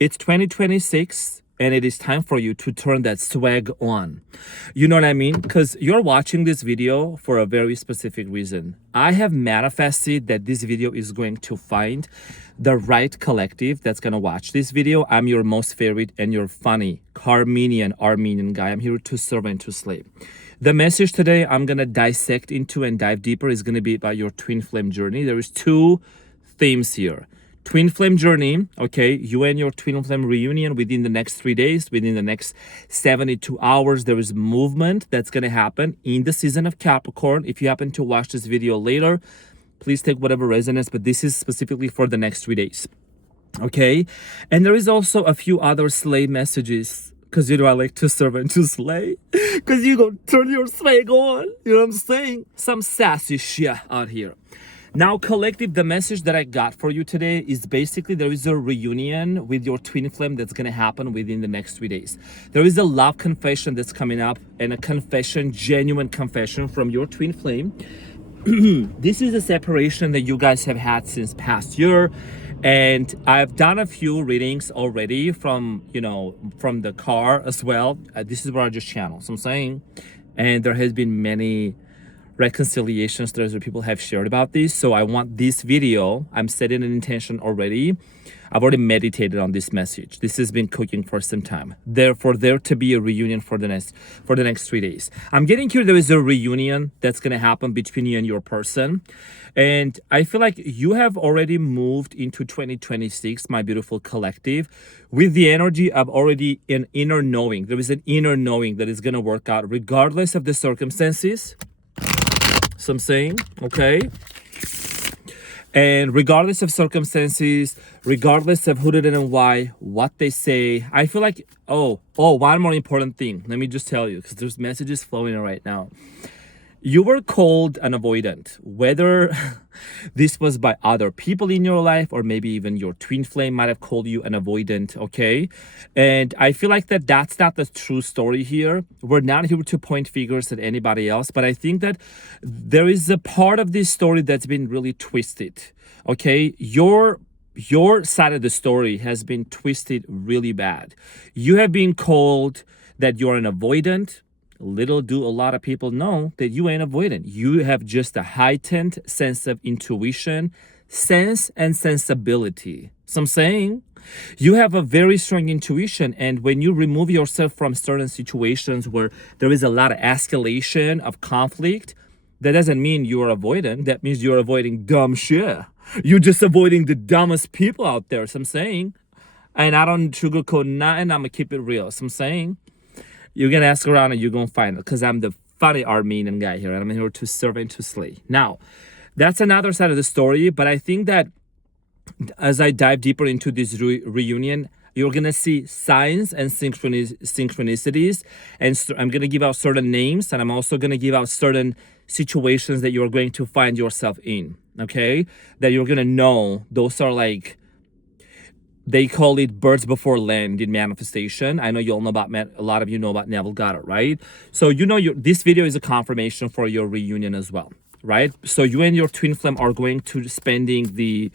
It's 2026 and it is time for you to turn that swag on. You know what I mean? Because you're watching this video for a very specific reason. I have manifested that this video is going to find the right collective that's going to watch this video. I'm your most favorite and your funny Armenian guy. I'm here to serve and to slay. The message today I'm going to dissect into and dive deeper is going to be about your twin flame journey. There is two themes here. Twin flame journey, okay, you and your twin flame reunion within the next 3 days, within the next 72 hours, there is movement that's going to happen in the season of Capricorn. If you happen to watch this video later, please take whatever resonates, but this is specifically for the next 3 days, okay? And there is also a few other slay messages, because you know I like to serve and to slay, because you go turn your swag on, you know what I'm saying? Some sassy shit out here. Now, collective, the message that I got for you today is basically there is a reunion with your twin flame that's going to happen within the next 3 days. There is a love confession that's coming up and a confession, genuine confession from your twin flame. This is a separation that you guys have had since past year. And I've done a few readings already from the car as well. This is what I just channeled, so I'm saying. And there has been many reconciliations that other people have shared about this. So I want this video, I'm setting an intention already. I've already meditated on this message. This has been cooking for some time. Therefore, there to be a reunion for the next 3 days. I'm getting here, there is a reunion that's going to happen between you and your person. And I feel like you have already moved into 2026, my beautiful collective, with the energy of already an inner knowing. There is an inner knowing that is going to work out regardless of the circumstances. So I'm saying, okay? And regardless of circumstances, regardless of who did it and why, what they say, I feel like, one more important thing. Let me just tell you, because there's messages flowing right now. You were called an avoidant, whether this was by other people in your life or maybe even your twin flame might have called you an avoidant, okay? And I feel like that's not the true story here. We're not here to point fingers at anybody else, but I think that there is a part of this story that's been really twisted, okay? Your side of the story has been twisted really bad. You have been called that you're an avoidant. Little do a lot of people know that you ain't avoidant. You have just a heightened sense of intuition, sense and sensibility. So I'm saying you have a very strong intuition, and when you remove yourself from certain situations where there is a lot of escalation of conflict, that doesn't mean you're avoidant. That means you're avoiding dumb shit. You're just avoiding the dumbest people out there. So I'm saying, and I don't sugarcoat nothing. I'm gonna keep it real. So I'm saying, you're going to ask around and you're going to find it, because I'm the funny Armenian guy here and I'm here to serve and to slay. Now, that's another side of the story, but I think that as I dive deeper into this reunion, you're going to see signs and synchronicities, and I'm going to give out certain names, and I'm also going to give out certain situations that you're going to find yourself in, okay? That you're going to know those are like, they call it birds before land in manifestation. I know you all know about, a lot of you know about Neville Goddard, right? So this video is a confirmation for your reunion as well, right? So you and your twin flame are going to spending the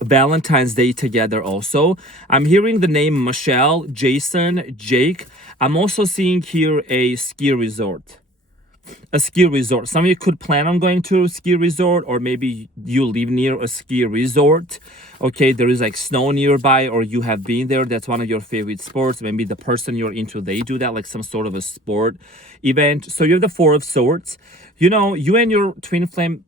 Valentine's Day together also. I'm hearing the name Michelle, Jason, Jake. I'm also seeing here a ski resort. A ski resort. Some of you could plan on going to a ski resort, or maybe you live near a ski resort. Okay, there is like snow nearby, or you have been there. That's one of your favorite sports. Maybe the person you're into, they do that, like some sort of a sport event. So you have the Four of Swords. You know, you and your twin flame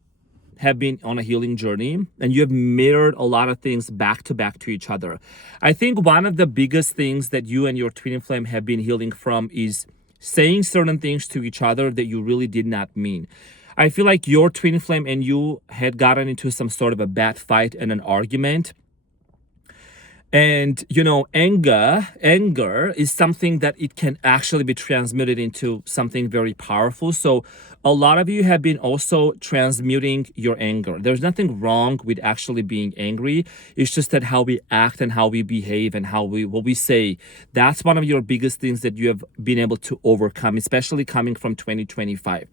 have been on a healing journey, and you have mirrored a lot of things back to each other. I think one of the biggest things that you and your twin flame have been healing from is saying certain things to each other that you really did not mean. I feel like your twin flame and you had gotten into some sort of a bad fight and an argument. And, anger is something that it can actually be transmuted into something very powerful. So a lot of you have been also transmuting your anger. There's nothing wrong with actually being angry. It's just that how we act and how we behave and what we say, that's one of your biggest things that you have been able to overcome, especially coming from 2025.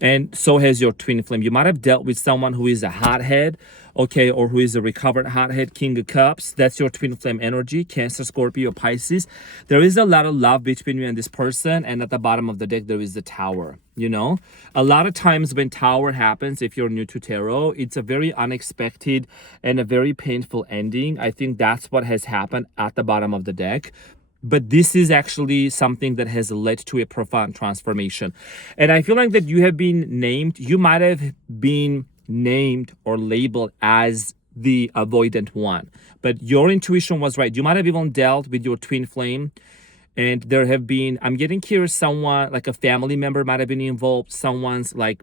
And so has your twin flame. You might have dealt with someone who is a hothead, okay, or who is a recovered hothead, King of Cups. That's your twin flame energy, Cancer, Scorpio, Pisces. There is a lot of love between you and this person, and at the bottom of the deck, there is the Tower. A lot of times when Tower happens, if you're new to tarot, it's a very unexpected and a very painful ending. I think that's what has happened at the bottom of the deck. But this is actually something that has led to a profound transformation. And I feel like that you have been named, you might have been named or labeled as the avoidant one. But your intuition was right. You might have even dealt with your twin flame. And there have been, I'm getting here, someone like a family member might have been involved. Someone's like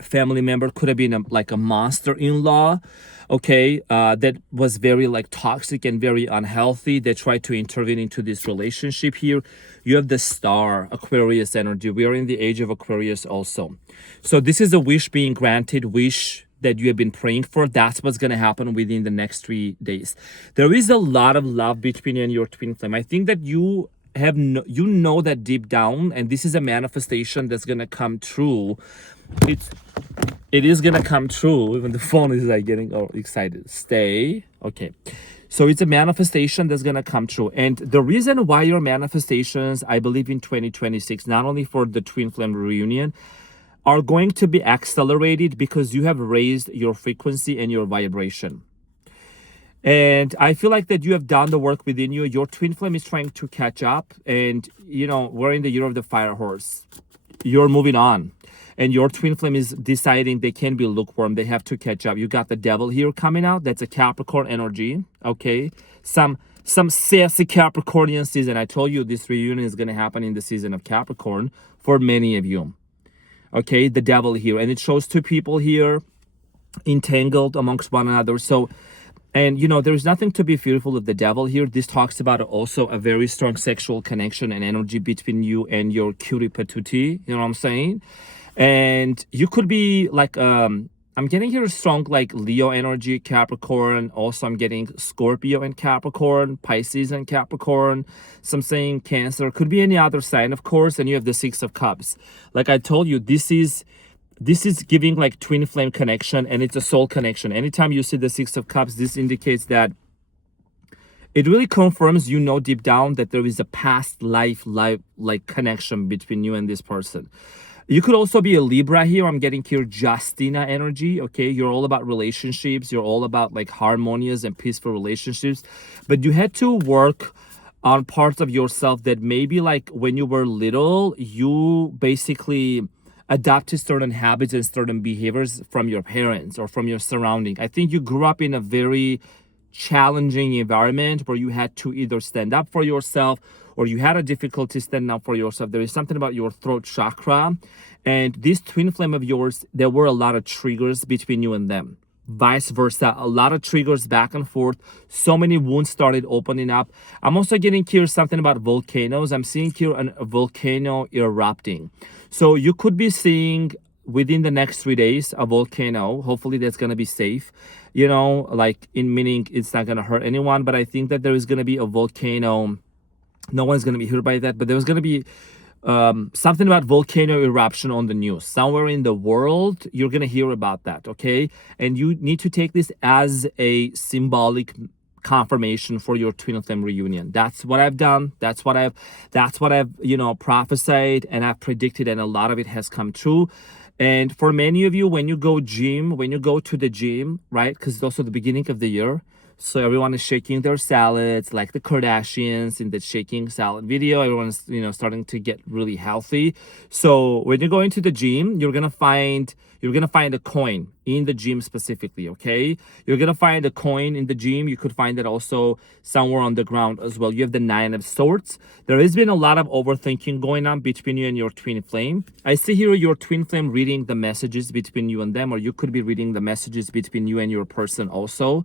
family member could have been like a monster-in-law, okay, that was very like toxic and very unhealthy. They tried to intervene into this relationship here. You have the Star, Aquarius energy. We are in the age of Aquarius also. So this is a wish being granted, wish that you have been praying for. That's what's going to happen within the next 3 days. There is a lot of love between you and your twin flame. I think that you have that deep down, and this is a manifestation that's going to come true. It is gonna come true. Even the phone is like getting all excited. Stay. Okay. So it's a manifestation that's gonna come true. And the reason why your manifestations, I believe in 2026, not only for the twin flame reunion, are going to be accelerated because you have raised your frequency and your vibration. And I feel like that you have done the work within you. Your twin flame is trying to catch up. And we're in the year of the fire horse. You're moving on. And your twin flame is deciding they can't be lukewarm. They have to catch up. You got the Devil here coming out. That's a Capricorn energy. Okay. Some sassy Capricornian season. I told you this reunion is going to happen in the season of Capricorn for many of you. Okay. The Devil here. And it shows two people here entangled amongst one another. So, and there's nothing to be fearful of the Devil here. This talks about also a very strong sexual connection and energy between you and your cutie patootie. You know what I'm saying? And you could be like, I'm getting here strong like Leo energy, Capricorn. Also, I'm getting Scorpio and Capricorn, Pisces and Capricorn. Some saying Cancer. Could be any other sign, of course. And you have the Six of Cups. Like I told you, this is giving like twin flame connection, and it's a soul connection. Anytime you see the Six of Cups, this indicates that it really confirms deep down that there is a past life like connection between you and this person. You could also be a Libra here. I'm getting here Justina energy. Okay, you're all about relationships. You're all about like harmonious and peaceful relationships. But you had to work on parts of yourself that maybe like when you were little, you basically adopted certain habits and certain behaviors from your parents or from your surrounding. I think you grew up in a very challenging environment where you had to either stand up for yourself or you had a difficulty standing up for yourself. There is something about your throat chakra, and this twin flame of yours, there were a lot of triggers between you and them. Vice versa, a lot of triggers back and forth. So many wounds started opening up. I'm also getting here something about volcanoes. I'm seeing here a volcano erupting. So you could be seeing within the next 3 days a volcano. Hopefully that's going to be safe, like in meaning it's not going to hurt anyone. But I think that there is going to be a volcano. No one's going to be hurt by that, but there's going to be something about volcano eruption on the news. Somewhere in the world, you're going to hear about that, okay? And you need to take this as a symbolic confirmation for your twin flame reunion. That's what I've done. That's what I've prophesied and I've predicted, and a lot of it has come true. And for many of you, when you go to the gym, right? Because it's also the beginning of the year. So everyone is shaking their salads, like the Kardashians in the shaking salad video. Everyone's, starting to get really healthy. So when you go into the gym, you're gonna find a coin in the gym specifically, okay? You're gonna find a coin in the gym. You could find it also somewhere on the ground as well. You have the Nine of Swords. There has been a lot of overthinking going on between you and your twin flame. I see here your twin flame reading the messages between you and them, or you could be reading the messages between you and your person also.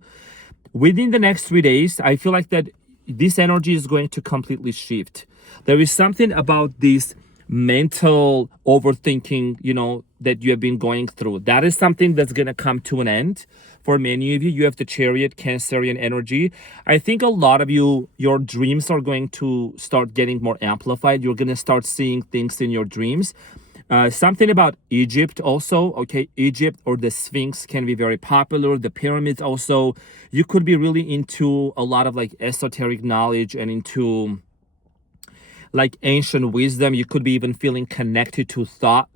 Within the next 3 days, I feel like that this energy is going to completely shift. There is something about this mental overthinking, that you have been going through. That is something that's going to come to an end. For many of you, you have the Chariot, Cancerian energy. I think a lot of you, your dreams are going to start getting more amplified. You're going to start seeing things in your dreams. Something about Egypt also, okay? Egypt or the Sphinx can be very popular. The pyramids also. You could be really into a lot of like esoteric knowledge and into like ancient wisdom. You could be even feeling connected to Thoth.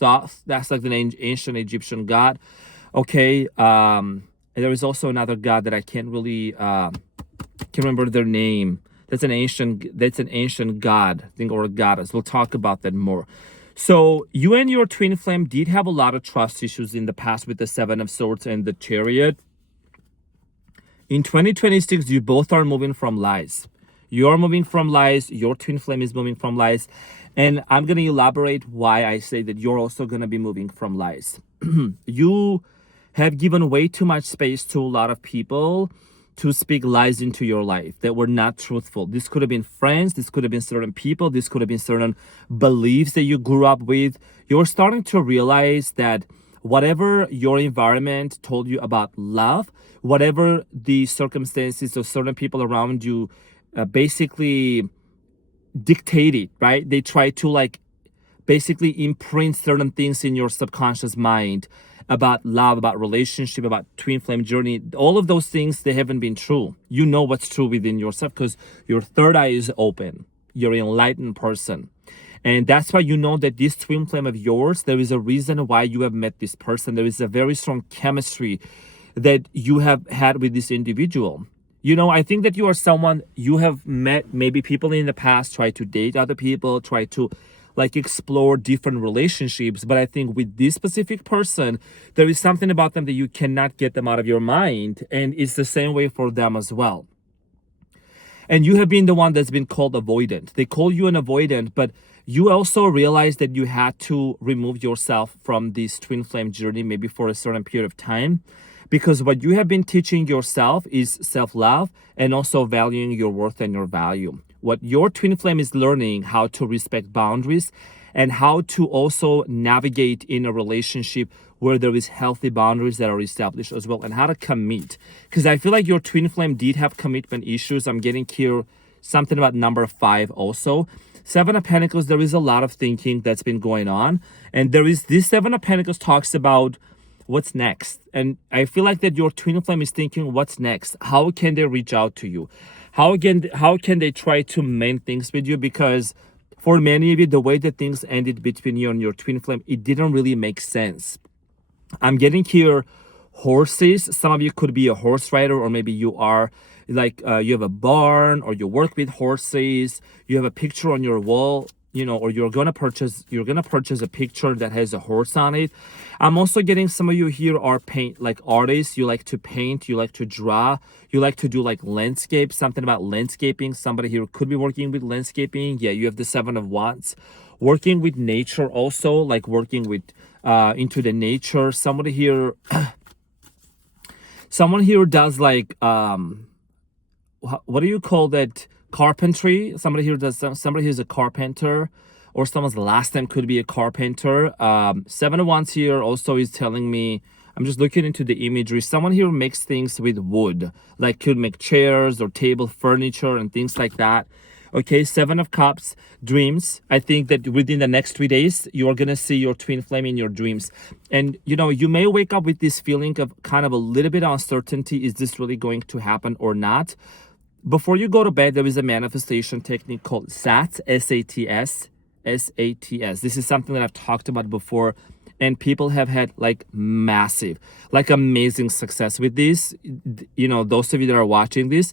That's like the ancient Egyptian god. Okay. And there is also another god that I can't really can remember their name. That's an ancient god, I think, or a goddess. We'll talk about that more. So you and your twin flame did have a lot of trust issues in the past with the Seven of Swords and the Chariot. In 2026, you both are moving from lies. You're moving from lies. Your twin flame is moving from lies. And I'm going to elaborate why I say that you're also going to be moving from lies. You have given way too much space to a lot of people to speak lies into your life that were not truthful. This could have been friends. This could have been certain people. This could have been certain beliefs that you grew up with. You're starting to realize that whatever your environment told you about love, whatever the circumstances of certain people around you basically dictated, right? They try to like basically imprint certain things in your subconscious mind about love, about relationship, about twin flame journey. All of those things, they haven't been true. You know what's true within yourself because your third eye is open. You're an enlightened person. And that's why you know that this twin flame of yours, there is a reason why you have met this person. There is a very strong chemistry that you have had with this individual. You know, I think that you are someone, you have met maybe people in the past, try to date other people, try to like explore different relationships. But I think with this specific person, there is something about them that you cannot get them out of your mind. And it's the same way for them as well. And you have been the one that's been called avoidant. They call you an avoidant, but you also realize that you had to remove yourself from this twin flame journey, maybe for a certain period of time. Because what you have been teaching yourself is self-love and also valuing your worth and your value. What your twin flame is learning how to respect boundaries and how to also navigate in a relationship where there is healthy boundaries that are established as well, and how to commit. Because I feel like your twin flame did have commitment issues. I'm getting here something about number 5 also. Seven of Pentacles, there is a lot of thinking that's been going on. And there is this Seven of Pentacles talks about what's next. And I feel like that your twin flame is thinking, what's next? How can they reach out to you? How can they try to mend things with you? Because for many of you, the way that things ended between you and your twin flame, it didn't really make sense. I'm getting here horses. Some of you could be a horse rider, or maybe you are like you have a barn, or you work with horses. You have a picture on your wall, you know, or you're gonna purchase a picture that has a horse on it. I'm also getting some of you here are like artists. You like to paint, you like to draw, you like to do like landscape, something about landscaping. Somebody here could be working with landscaping. Yeah, you have the Seven of Wands. Working with nature also, like working with into the nature. Somebody here someone here does like what do you call that? Carpentry. Somebody who's a carpenter, or someone's last name could be a carpenter. Seven of Wands here also is telling me, I'm just looking into the imagery. Someone here makes things with wood, like could make chairs or table furniture and things like that. Okay, Seven of Cups, dreams. I think that within the next 3 days, you are going to see your twin flame in your dreams. And, you know, you may wake up with this feeling of kind of a little bit of uncertainty. Is this really going to happen or not? Before you go to bed, there is a manifestation technique called SATS, S-A-T-S, S-A-T-S. This is something that I've talked about before, and people have had like massive, like amazing success with this. You know, those of you that are watching this,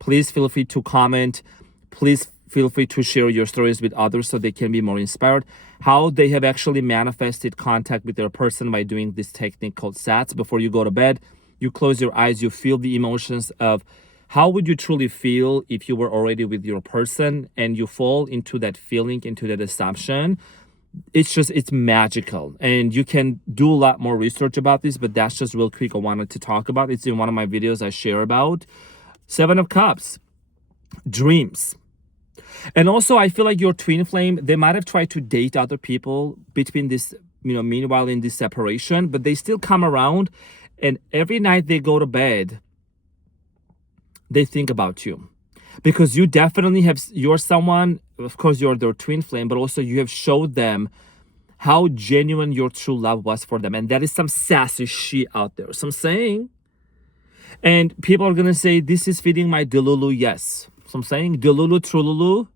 please feel free to comment. Please feel free to share your stories with others so they can be more inspired. How they have actually manifested contact with their person by doing this technique called SATS. Before you go to bed, you close your eyes, you feel the emotions of how would you truly feel if you were already with your person, and you fall into that feeling, into that assumption. It's magical. And you can do a lot more research about this, but that's just real quick I wanted to talk about. It's in one of my videos I share about. Seven of Cups, dreams. And also I feel like your twin flame, they might have tried to date other people between this, you know, meanwhile in this separation, but they still come around, and every night they go to bed, they think about you, because you definitely have, you're someone, of course you're their twin flame, but also you have showed them how genuine your true love was for them. And that is some sassy shit out there. So I'm saying, and people are gonna say, this is feeding my delulu. Yes. So I'm saying, delulu, trululu,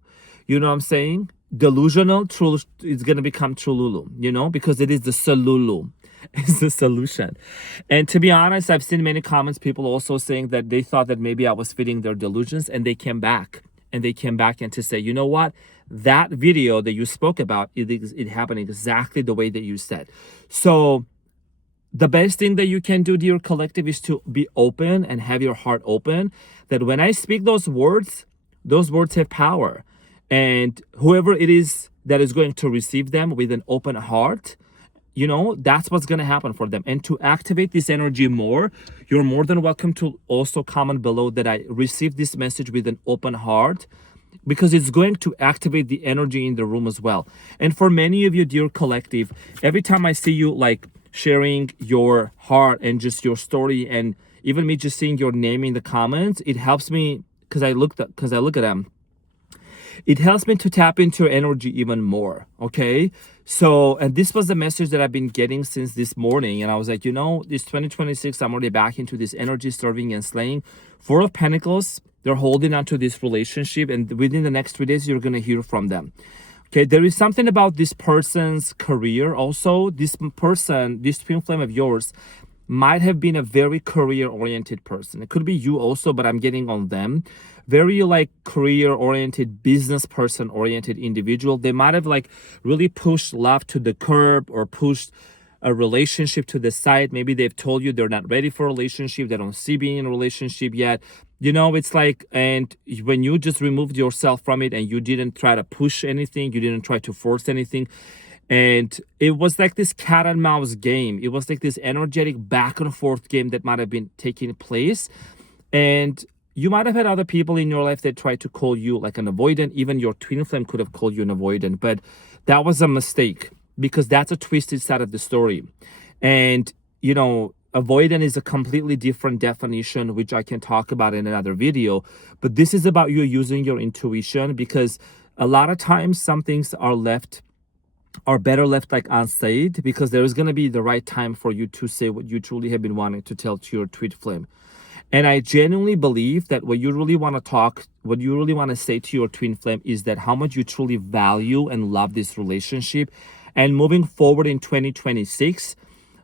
you know what I'm saying? Delusional, true is gonna become trululu, you know, because it is the solulu. It's the solution. And to be honest, I've seen many comments, people also saying that they thought that maybe I was feeding their delusions, and they came back. And they came back and to say, you know what? That video that you spoke about, it happened exactly the way that you said. So the best thing that you can do, dear collective, is to be open and have your heart open. That when I speak those words have power. And whoever it is that is going to receive them with an open heart, you know, that's what's going to happen for them. And to activate this energy more, you're more than welcome to also comment below that I received this message with an open heart, because it's going to activate the energy in the room as well. And for many of you, dear collective, every time I see you like sharing your heart and just your story, and even me just seeing your name in the comments, it helps me because I look at them. It helps me to tap into your energy even more, okay? So, and this was the message that I've been getting since this morning. And I was like, you know, this 2026, I'm already back into this energy, serving and slaying. Four of Pentacles, they're holding on to this relationship. And within the next 3 days, you're going to hear from them. Okay, there is something about this person's career also. This person, this twin flame of yours, might have been a very career-oriented person. It could be you also, but I'm getting on them. Very like career-oriented, business person-oriented individual. They might have like really pushed love to the curb or pushed a relationship to the side. Maybe they've told you they're not ready for a relationship. They don't see being in a relationship yet. You know, it's like, and when you just removed yourself from it and you didn't try to push anything, you didn't try to force anything, and it was like this cat and mouse game. It was like this energetic back and forth game that might have been taking place. And you might have had other people in your life that tried to call you like an avoidant. Even your twin flame could have called you an avoidant, but that was a mistake, because that's a twisted side of the story. And, you know, avoidant is a completely different definition, which I can talk about in another video. But this is about you using your intuition, because a lot of times some things are better left like unsaid, because there is going to be the right time for you to say what you truly have been wanting to tell to your twin flame. And I genuinely believe that what you really want to talk, what you really want to say to your twin flame is that how much you truly value and love this relationship. And moving forward in 2026,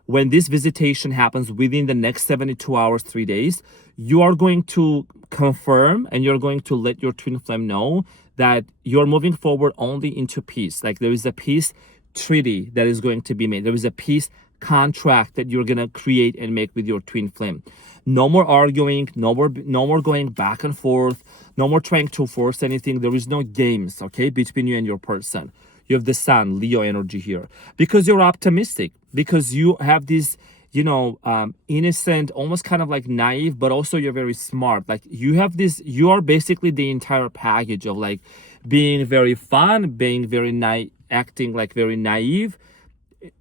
when this visitation happens within the next 72 hours, 3 days, you are going to confirm and you're going to let your twin flame know that you're moving forward only into peace. Like there is a peace treaty that is going to be made. There is a peace contract that you're going to create and make with your twin flame. No more arguing, no more going back and forth, no more trying to force anything. There is no games, okay, between you and your person. You have the sun, Leo energy here, because you're optimistic, because you have this, you know, innocent, almost kind of like naive, but also you're very smart. Like you have this, you are basically the entire package of like being very fun, being very acting like very naive.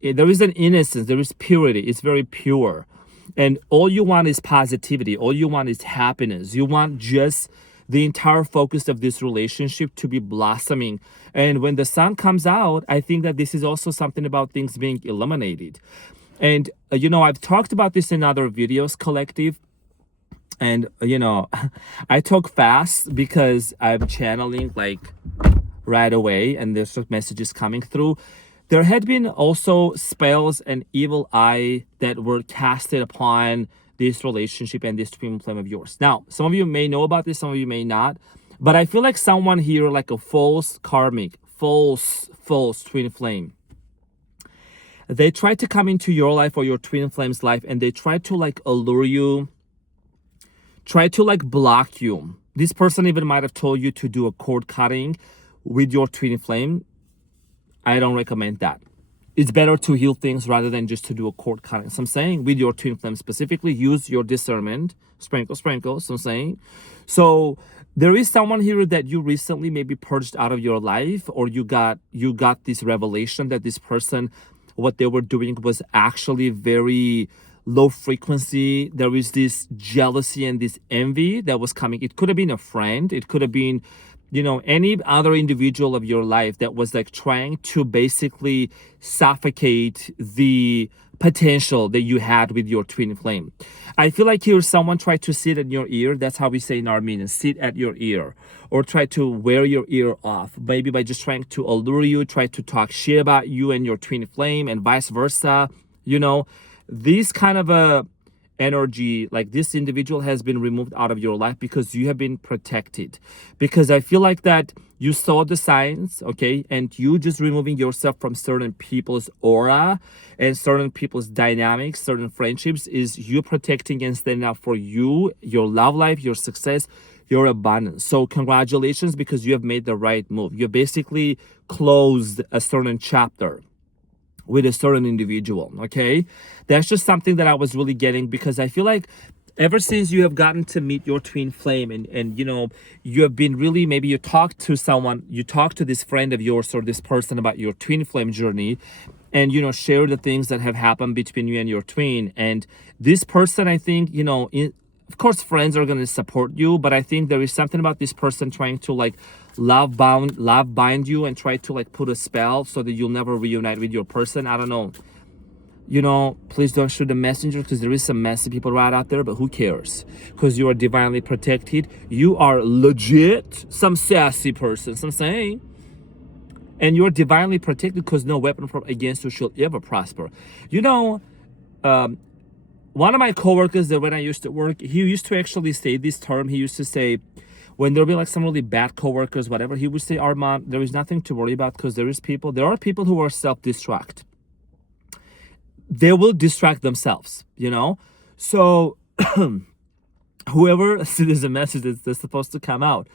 There is an innocence, there is purity. It's very pure. And all you want is positivity. All you want is happiness. You want just the entire focus of this relationship to be blossoming. And when the sun comes out, I think that this is also something about things being eliminated. And, you know, I've talked about this in other videos, collective. And, you know, I talk fast because I'm channeling like right away and there's messages coming through. There had been also spells and evil eye that were casted upon this relationship and this twin flame of yours. Now, some of you may know about this, some of you may not, but I feel like someone here, like a false karmic, false twin flame, they tried to come into your life or your twin flame's life, and they tried to like allure you, try to like block you. This person even might have told you to do a cord cutting with your twin flame. I don't recommend that. It's better to heal things rather than just to do a cord cutting. So I'm saying with your twin flame specifically, use your discernment. Sprinkle. So I'm saying. So there is someone here that you recently maybe purged out of your life, or you got this revelation that this person, what they were doing was actually very low frequency. There is this jealousy and this envy that was coming. It could have been a friend. It could have been, any other individual of your life that was like trying to basically suffocate the potential that you had with your twin flame. I feel like here someone tried to sit at your ear. That's how we say in Armenian, sit at your ear, or try to wear your ear off, maybe by just trying to allure you, try to talk shit about you and your twin flame, and vice versa. These kind of a energy, like this individual has been removed out of your life because you have been protected, because I feel like that you saw the signs, okay, and you just removing yourself from certain people's aura and certain people's dynamics, certain friendships, is you protecting and standing up for you, your love life, your success, your abundance. So congratulations, because you have made the right move. You basically closed a certain chapter with a certain individual. Okay, that's just something that I was really getting, because I feel like ever since you have gotten to meet your twin flame, and you have been really, maybe you talked to someone, you talked to this friend of yours or this person about your twin flame journey, and share the things that have happened between you and your twin. And this person, I think, of course friends are going to support you, but I think there is something about this person trying to like love bind you and try to like put a spell so that you'll never reunite with your person. I don't know. Please don't shoot the messenger, because there is some messy people right out there, but who cares? Because you are divinely protected. You are legit some sassy person, some saying. And you're divinely protected, because no weapon against you shall ever prosper. One of my coworkers that when I used to work, he used to actually say this term. He used to say, when there'll be like some really bad coworkers, whatever, he would say, Arman, there is nothing to worry about, because there are people who are self-destruct. They will distract themselves, So whoever, see, there's a message that's supposed to come out.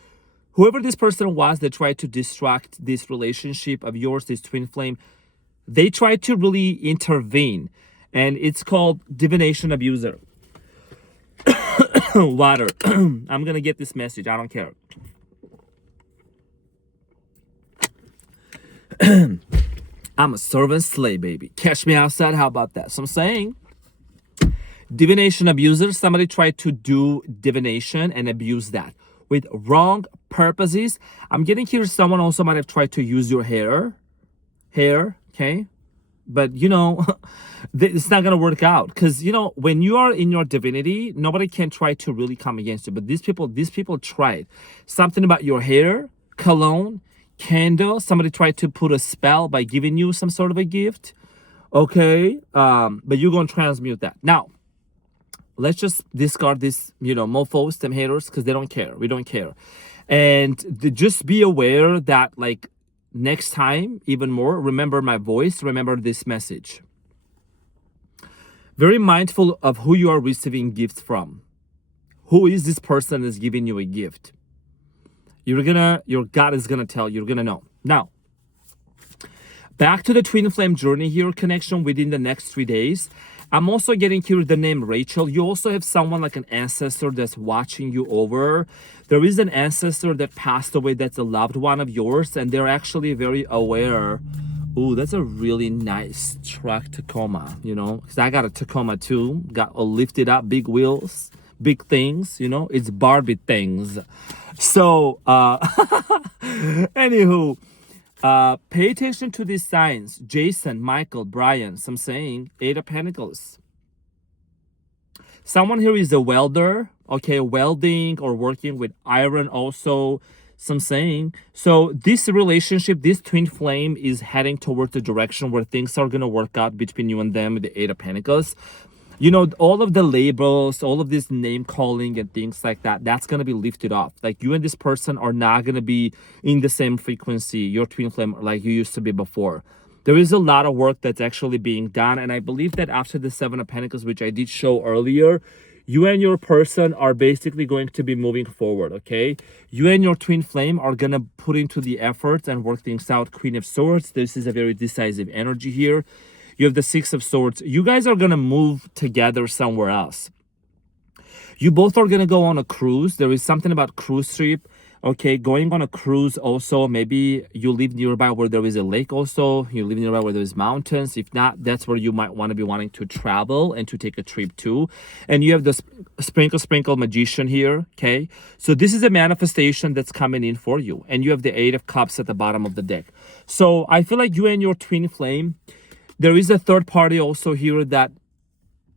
Whoever this person was that tried to distract this relationship of yours, this twin flame, they tried to really intervene. And it's called divination abuser. Water. I'm going to get this message. I don't care. I'm a servant slave, baby. Catch me outside. How about that? So I'm saying divination abuser. Somebody tried to do divination and abuse that with wrong purposes. I'm getting here someone also might have tried to use your hair, okay? But it's not gonna work out, because when you are in your divinity, nobody can try to really come against you. But these people tried something about your hair, cologne, candle. Somebody tried to put a spell by giving you some sort of a gift, okay? But you're gonna transmute that. Now let's just discard this, mofos, them haters, because they don't care. We don't care. And just be aware that, like, next time, even more, remember my voice, remember this message. Very mindful of who you are receiving gifts from. Who is this person that's giving you a gift? Your God is gonna tell you, you're gonna know. Now, back to the twin flame journey here, connection within the next 3 days. I'm also getting here the name Rachel. You also have someone like an ancestor that's watching you over. There is an ancestor that passed away that's a loved one of yours, and they're actually very aware. Ooh, that's a really nice truck, Tacoma, because I got a Tacoma too. Got a lifted up, big wheels, big things, it's Barbie things. So, anywho, pay attention to these signs. Jason, Michael, Brian, some saying 8 of Pentacles. Someone here is a welder, okay, welding or working with iron also, some saying. So this relationship, this twin flame is heading towards the direction where things are going to work out between you and them with the 8 of Pentacles. All of the labels, all of this name calling and things like that, that's going to be lifted off. Like, you and this person are not going to be in the same frequency, your twin flame, like you used to be before. There is a lot of work that's actually being done. And I believe that after the 7 of Pentacles, which I did show earlier, you and your person are basically going to be moving forward, okay? You and your twin flame are going to put into the efforts and work things out. Queen of Swords, this is a very decisive energy here. You have the 6 of Swords. You guys are going to move together somewhere else. You both are going to go on a cruise. There is something about cruise ship. Okay, going on a cruise also, maybe you live nearby where there is a lake also, you live nearby where there's mountains. If not, that's where you might want to be wanting to travel and to take a trip to. And you have the sprinkle magician here, okay? So this is a manifestation that's coming in for you. And you have the Eight of Cups at the bottom of the deck. So I feel like you and your twin flame, there is a third party also here that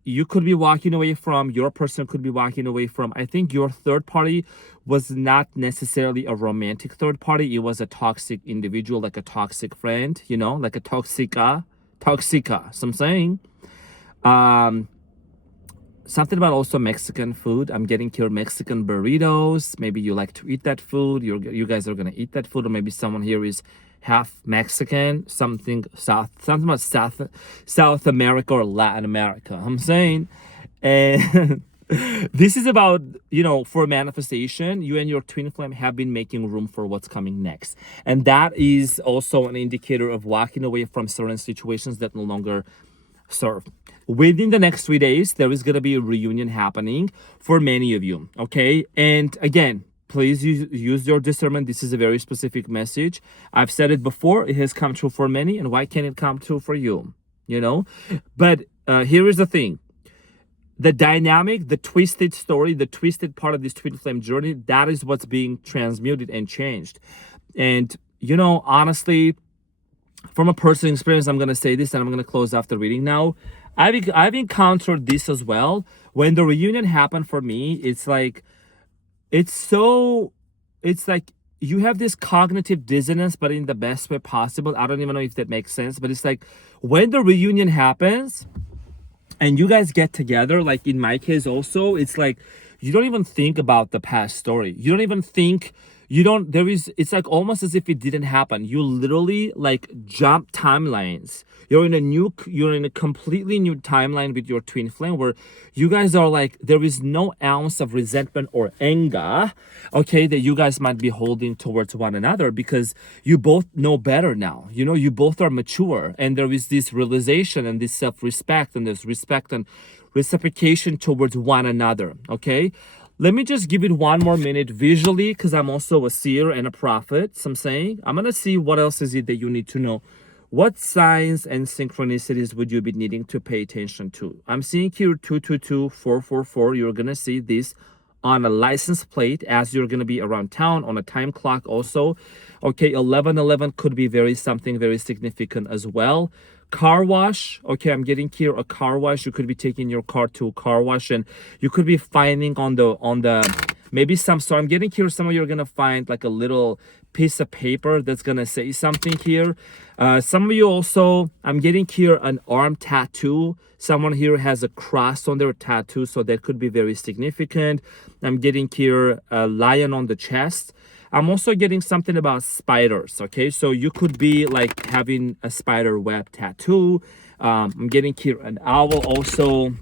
you could be walking away from, your person could be walking away from. I think your third party was not necessarily a romantic third party. It was a toxic individual, like a toxic friend, you know, like a toxica. So I'm saying, something about also Mexican food. I'm getting here Mexican burritos. Maybe you like to eat that food. You guys are gonna eat that food, or maybe someone here is half Mexican, something about South America or Latin America. I'm saying, and this is about, you know, for manifestation, you and your twin flame have been making room for what's coming next, and that is also an indicator of walking away from certain situations that no longer serve. Within the next 3 days, there is going to be a reunion happening for many of you. Okay, and again, please use your discernment. This is a very specific message. I've said it before. It has come true for many. And why can't it come true for you? You know? But here is the thing. The dynamic, the twisted story, the twisted part of this twin flame journey, that is what's being transmuted and changed. And, you know, honestly, from a personal experience, I'm going to say this and I'm going to close after reading now. I've encountered this as well. When the reunion happened for me, it's like you have this cognitive dissonance, but in the best way possible. I don't even know if that makes sense, but it's like when the reunion happens and you guys get together, like in my case also, it's like you don't even think about the past story. You don't even think, it's like almost as if it didn't happen. You literally like jump timelines. You're in a completely new timeline with your twin flame where you guys are like, there is no ounce of resentment or anger, okay, that you guys might be holding towards one another, because you both know better now. You know, you both are mature, and there is this realization and this self-respect, and there's respect and reciprocation towards one another, okay? Let me just give it one more minute visually, because I'm also a seer and a prophet. So I'm saying, I'm going to see what else is it that you need to know. What signs and synchronicities would you be needing to pay attention to? I'm seeing here 222-444. You're going to see this on a license plate as you're going to be around town, on a time clock also. Okay, 1111 could be something very significant as well. Car wash. Okay, I'm getting here a car wash. You could be taking your car to a car wash, and you could be finding on the maybe so I'm getting here some of you are gonna find like a little piece of paper that's gonna say something here. Some of you also, I'm getting here an arm tattoo. Someone here has a cross on their tattoo, so that could be very significant. I'm getting here a lion on the chest. I'm also getting something about spiders, okay? So you could be like having a spider web tattoo. I'm getting here an owl also.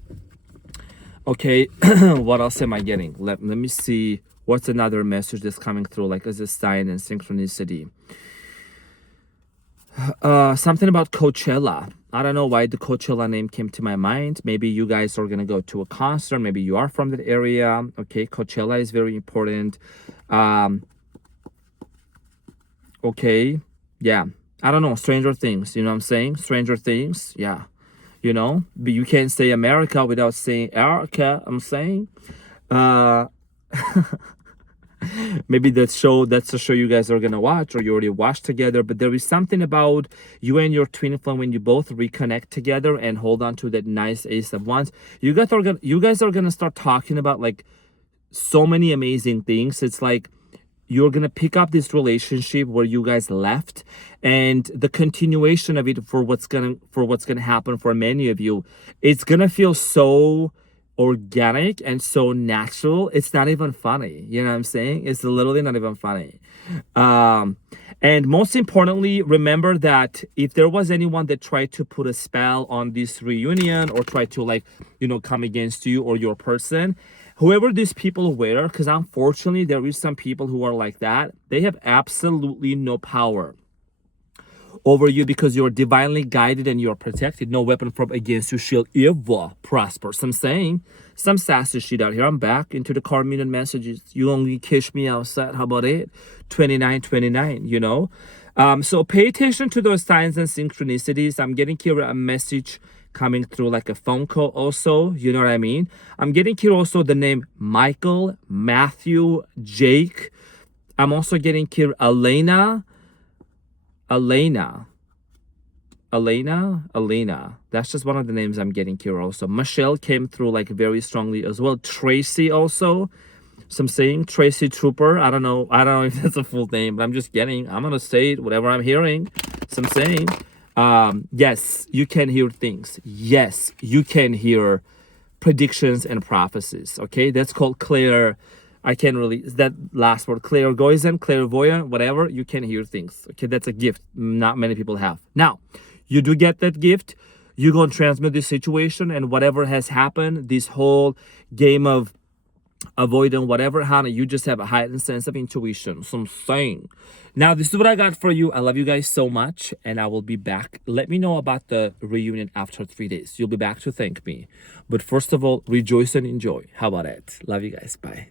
Okay, what else am I getting? Let me see what's another message that's coming through, like as a sign and synchronicity. Something about Coachella. I don't know why the Coachella name came to my mind. Maybe you guys are gonna go to a concert. Maybe you are from that area. Okay, Coachella is very important. Okay, yeah, I don't know, Stranger Things, you know what I'm saying? Stranger Things, yeah, you know, but you can't say America without saying Erica, I'm saying. Maybe that's a show you guys are gonna watch, or you already watched together. But there is something about you and your twin flame when you both reconnect together and hold on to that nice Ace of Wands. You guys are gonna start talking about like so many amazing things. It's like you're gonna pick up this relationship where you guys left, and the continuation of it for what's gonna happen for many of you. It's gonna feel so organic and so natural. It's not even funny. You know what I'm saying? It's literally not even funny. And most importantly, remember that if there was anyone that tried to put a spell on this reunion or tried to like, you know, come against you or your person, whoever these people were, because unfortunately there is some people who are like that, they have absolutely no power over you because you're divinely guided and you're protected. No weapon formed against you shall ever prosper. So I'm saying some sassy shit out here. I'm back into the Carmenian messages. You only catch me outside. How about it? 29, you know? So pay attention to those signs and synchronicities. I'm getting here a message coming through like a phone call also. You know what I mean? I'm getting here also the name Michael, Matthew, Jake. I'm also getting here Elena. That's just one of the names I'm getting here also. Michelle came through like very strongly as well. Tracy also. So I'm saying Tracy Trooper. I don't know if that's a full name, but I'm gonna say it, whatever I'm hearing. So I'm saying, yes, you can hear things. Yes, you can hear predictions and prophecies. Okay, that's called clear. I can't really, that last word, clairvoyant, clairvoyant, whatever, you can hear things. Okay, that's a gift not many people have. Now, you do get that gift, you're going to transmit this situation, and whatever has happened, this whole game of avoiding whatever, honey, you just have a heightened sense of intuition. So I'm saying. Now, this is what I got for you. I love you guys so much, and I will be back. Let me know about the reunion after 3 days. You'll be back to thank me. But first of all, rejoice and enjoy. How about it? Love you guys. Bye.